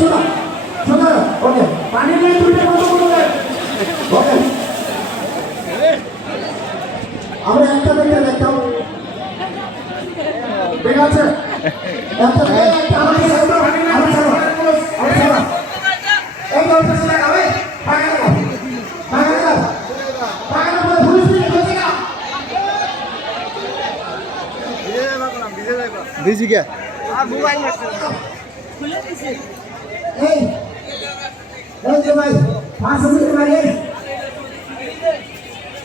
শোনা শোনা ওকে পানি নিয়ে দুইটা বন্ধ করবে ওকে আমরা একটা দেখে দেখতাম ঠিক আছে একটা দেখে আমাকে সাথে আমি ছাড়ো আমি ছাড়ো এই গল্পটা শুনে যাবে পাগল পাগল পাগল বলে পুলিশ নিয়ে চলে গেল भेजी क्या মোবাইল খুলে দিছে এই যে ভাই 5 মিনিট ভাই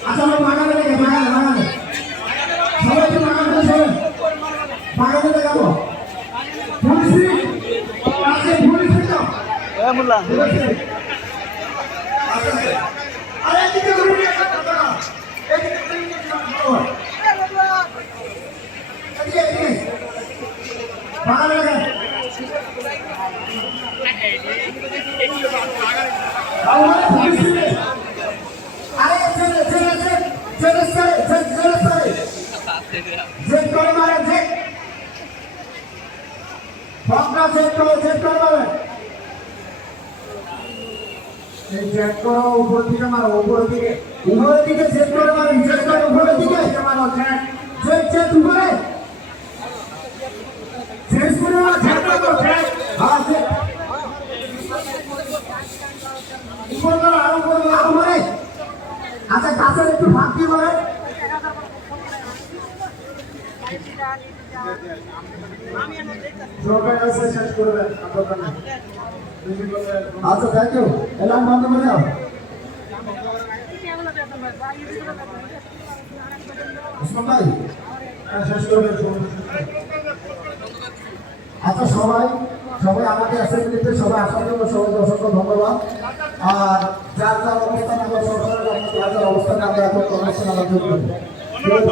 আচ্ছা আমরা মাগালে দেখে মাগালে সবাই কি মাগালে চলে মাগালে যাবো পুলিশ কাছে পুলিশ যাও ए मुल्ला আরে এদিকে ঘুরে এদিকে এদিকে মাগালে লাগে আরে চলে চলে চলে চলে চলে জেট করে মারে জেট ভাবনা জেট করে মারে এই জেট করো উপর দিকে মারো উপরের দিকে জেট করে মারো জেট করে উপরের দিকে মারো জেট উপরে জেট করে মারো জেট করো জেট হ্যাঁ জেট উপর মারো আরো মারে আচ্ছা কাছের একটু ফাঁক দিয়ে মারে আচ্ছা থ্যাংক ইউ এলাম বন্ধ করে দাও ভাই শেষ করবে আচ্ছা সবাই আমাদের অ্যাসেম্বলিতে সবাই আসার জন্য সবাইকে অসংখ্য ধন্যবাদ আর যার যার অবস্থান আমরা সরকারের অবস্থানে আমরা এখন কর্মসূচি আলোচনা করব